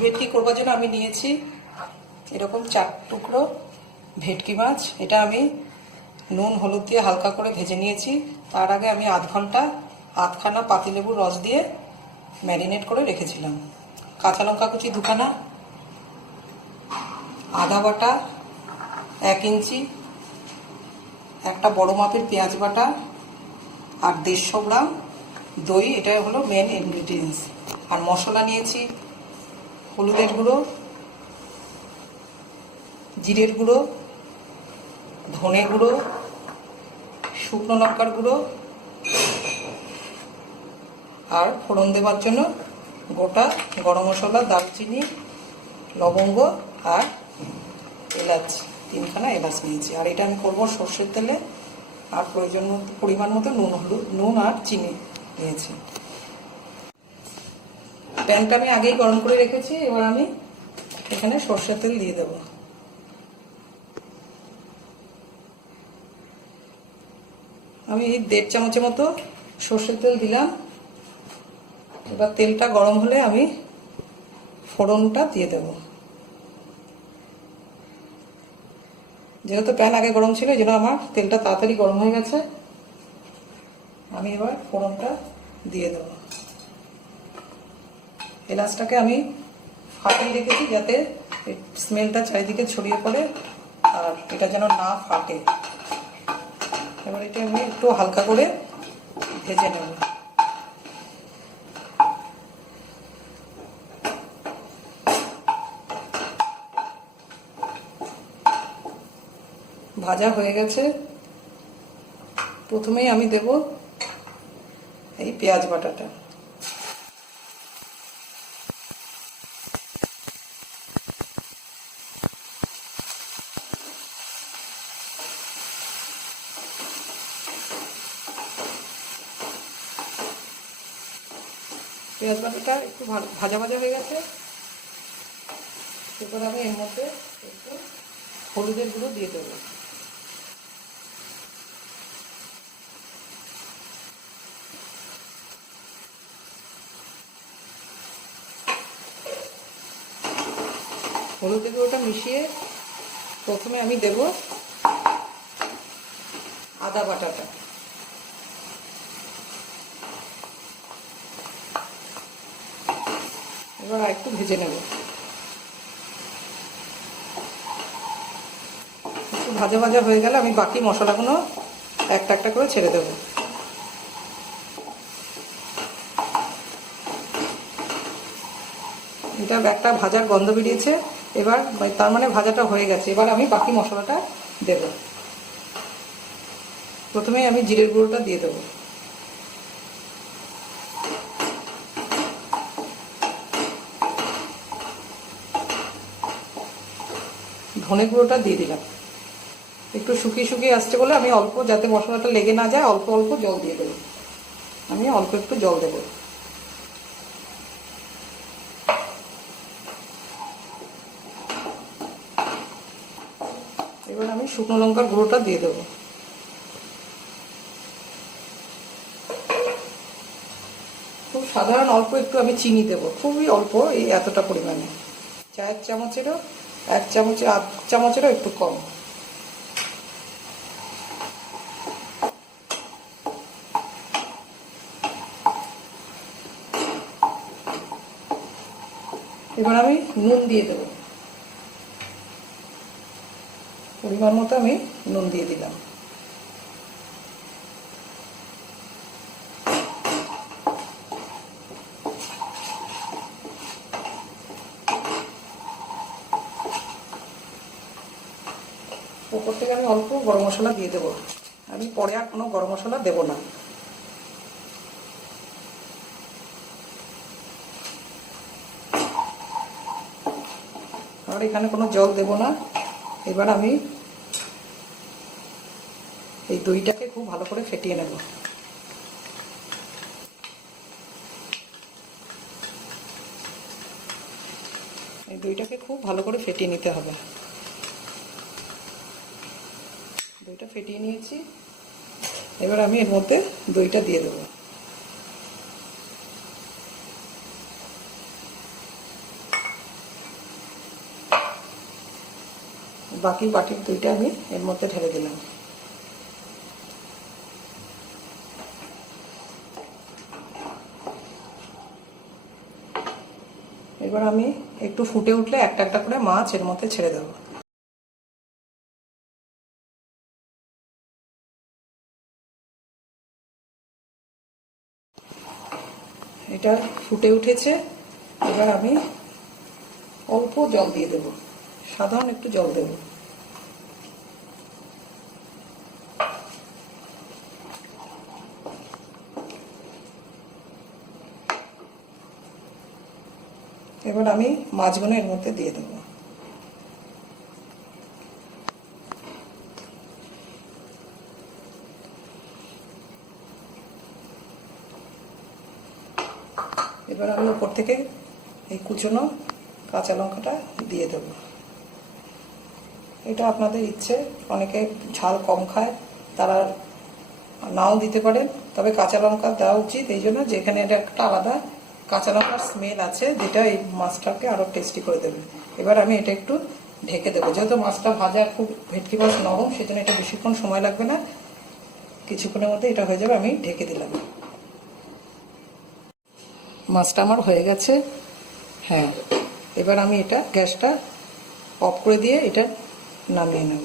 ভেটকি করবার জন্য আমি নিয়েছি এরকম 4 টুকরো ভেটকি মাছ। এটা আমি নুন হলুদ দিয়ে হালকা করে ভেজে নিয়েছি। তার আগে আমি আধখানা পাতিলেবুর রস দিয়ে ম্যারিনেট করে রেখেছিলাম। কাঁচা লঙ্কা কুচি 2খানা, আদা বাটা 1 ইঞ্চি, একটা বড় মাপের পেঁয়াজ বাটা আর 150 গ্রাম দই। এটা হলো মেন ইনগ্রিডিয়েন্টস। আর মশলা নিয়েছি হলুদের গুঁড়ো, জিরের গুঁড়ো, ধনে গুঁড়ো, শুকনো লঙ্কার গুঁড়ো আর ফোড়ন দেওয়ার জন্য গোটা গরম মশলা, দারচিনি, লবঙ্গ আর এলাচ 3খানা এলাচ নিয়েছি। আর এটা আমি করবো সর্ষের তেলে। আর পরিমাণ মতো নুন আর চিনি নিয়েছি। প্যানটা আমি আগেই গরম করে রেখেছি। এবার আমি এখানে সর্ষের তেল দিয়ে দেবো। আমি 1.5 চামচের মতো সর্ষের তেল দিলাম। এবার তেলটা গরম হলে আমি ফোড়নটা দিয়ে দেব। যেহেতু প্যান আগে গরম ছিল এই জন্য আমার তেলটা তাড়াতাড়ি গরম হয়ে গেছে। আমি এবার ফোড়নটা দিয়ে দেব। এলাচটাকে আমি ফাটিয়ে রেখেছি যাতে স্মেলটা চারিদিকে ছড়িয়ে পড়ে আর এটা যেন না ফাটে। এবার এটা আমি একটু হালকা করে ভেজে নেব। ভাজা হয়ে গেছে। প্রথমেই আমি দেব এই পেঁয়াজ বাটাটা। পেঁয়াজ বাটাটা একটু ভাজা ভাজা হয়ে গেছে। এরপর আমি এর মধ্যে একটু হলুদের গুঁড়ো দিয়ে দেবো। হলুদের গুঁড়োটা মিশিয়ে প্রথমে আমি দেব আদা বাটাটা। এবার একটু ভেজে নেব। একটু ভাজা ভাজা হয়ে গেলে আমি বাকি মশলাগুলো একটা একটা করে ছেড়ে দেব। এটা একটা ভাজার গন্ধ বেরিয়েছে। এবার তার মানে ভাজাটা হয়ে গেছে। এবার আমি বাকি মশলাটা দেব। প্রথমে আমি জিরের গুঁড়োটা দিয়ে দেব। ধনে গুঁড়োটা দিয়ে দিলাম। একটু শুকিয়ে শুকিয়ে আসছে বলে আমি অল্প, যাতে মশলাটা লেগে না যায়, অল্প অল্প জল দিয়ে দেবো। আমি অল্প একটু জল দেব। এবার আমি শুকনো লঙ্কার গুঁড়োটা দিয়ে দেবো। খুব সাধারণ অল্প একটু আমি চিনি দেবো, খুবই অল্প, এই এতটা পরিমাণে। চায়ের চামচেরও 1 চামচের 1/2 চামচেরও একটু কম। এবার আমি নুন দিয়ে দেবো। পরিমাণ মতো আমি নুন দিয়ে দিলাম। ওপর থেকে আমি অল্প গরম মশলা দিয়ে দেবো। আমি পরে আর কোনো গরম মশলা দেবো না। আর এখানে কোনো জল দেব না। এবার আমি এই দইটাকে খুব ভালো করে ফেটিয়ে নেব। এই দইটাকে খুব ভালো করে ফেটিয়ে নিতে হবে। দইটা ফেটিয়ে নিয়েছি। এবার আমি এর মধ্যে দইটা দিয়ে দেবো। বাকি বাটির দইটা আমি এর মধ্যে ঢেলে দিলাম। এবার আমি একটু ফুটে উঠলে একটা একটা করে মাছ এর মধ্যে ছেড়ে দেবো। এটা ফুটে উঠেছে, এবার আমি অল্প জল দিয়ে দেব, সাধারণ একটু জল দেব। এবার আমি মাছগুলো এর মধ্যে দিয়ে দেবো। এবার আমি উপর থেকে এই কুচনো কাঁচা লঙ্কাটা দিয়ে দেব। এটা আপনাদের ইচ্ছে, অনেকে ঝাল কম খায় তারা নাও দিতে পারেন, তবে কাঁচা লঙ্কা দেওয়া উচিত এই জন্য যেখানে এটা একটা আলাদা কাঁচা লঙ্কার স্মেল আছে যেটা এই মাছটাকে আরও টেস্টি করে দেবে। এবার আমি এটা একটু ঢেকে দেবো, যেহেতু মাছটা ভাজা খুব ভেটকি মাছ নরম, সেজন্য এটা বেশিক্ষণ সময় লাগবে না, কিছুক্ষণের মধ্যে এটা হয়ে যাবে। আমি ঢেকে দিলাম। মাছটা আমার হয়ে গেছে। হ্যাঁ, এবার আমি এটা গ্যাসটা অফ করে দিয়ে এটা নামিয়ে নেব।